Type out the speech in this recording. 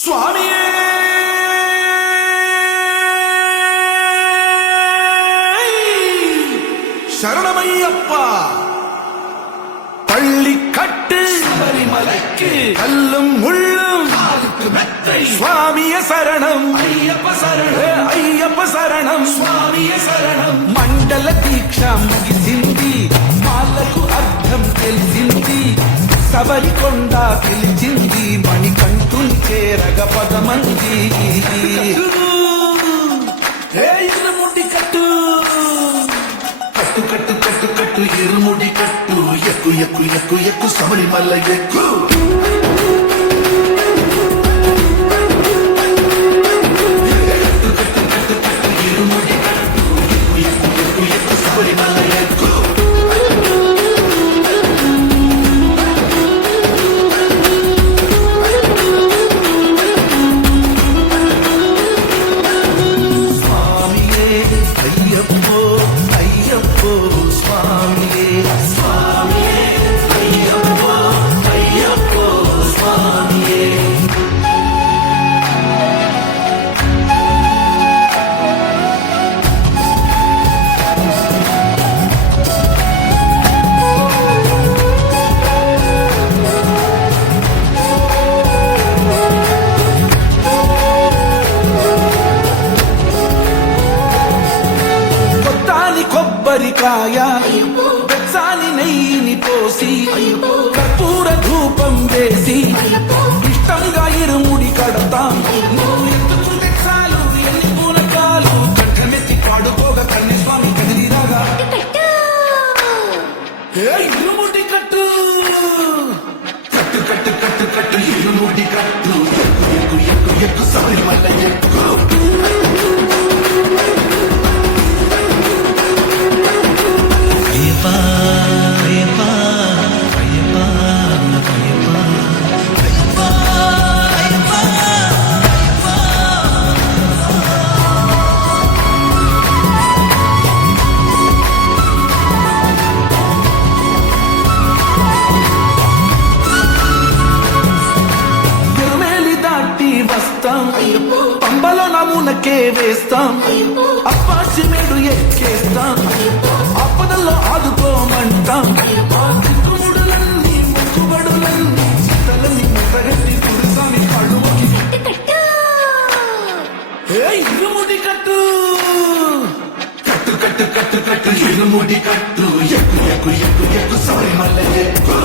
స్వామియే శరణమయ్యప్ప பள்ளிக்கட்டு சபரிமலைக்கு கல்லும் முள்ளும் சுவாமிய சரணம் ஐயப்ப சரணம் ஐயப்ப சரணம் சுவாமிய சரணம் మండల దీక్ష ముగిసింది మాలకు అర్థం తెలిసింది సబరికొండ పిలిచింది మణికంఠుని చేరగ పదమంది ఇరుముడి కట్టు కట్టు కట్టు కట్టు కట్టు ఇరుముడి కట్టు ఎక్కు ఎక్కు ఎక్కు ఎక్కు శబరిమల ఎక్కు కొబ్బరికాయ వెచ్చాని నెయ్యిని పోసి కర్పూర ధూపం వేసి ఇష్టంగా ఇరుముడి కడతాం నువ్వు ఎత్తుకుంటే చాలు ఎన్ని పూనకాలు కట్టమెత్తి పాడుకోగా కన్య స్వామి కదిలిరాగా ఇరుముడి కట్టు కట్టు కట్టు కట్టు కట్టు ఇరుముడి కట్టు ఎక్కు ఎక్కు ఎక్కు శబరిమల ఎక్కు పంబలో నమూనకే వేస్తాం అప్పాచిమేడు ఎక్కేస్తాం ఆపదల్లో ఆదుకోమంటాం ముడులన్నీ ముక్కుబడులన్నీ చిత్తలన్నీ ముట్టగట్టి తులసాని కడుముకి ఇరుముడి కట్టు కట్టు కట్టు కట్టు కట్టు ఇరుముడి కట్టు ఎక్కు ఎక్కు ఎక్కు ఎక్కు శబరిమల ఎక్కు